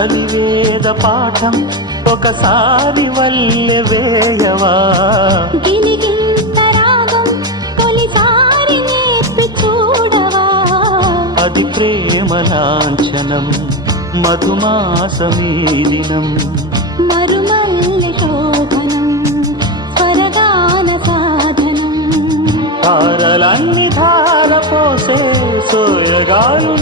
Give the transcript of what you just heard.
కలివేద పాఠం ఒకసారి వల్లె వేయవా గిలిగింత రాగం తొలిసారి నేర్పి చూడవా అది ప్రేమ లాంఛనం మధుమాసమీలినం మరుమల్లె శోభనం స్వరగాన సాధనం తారలన్ని ధార పోసే సోయగాలు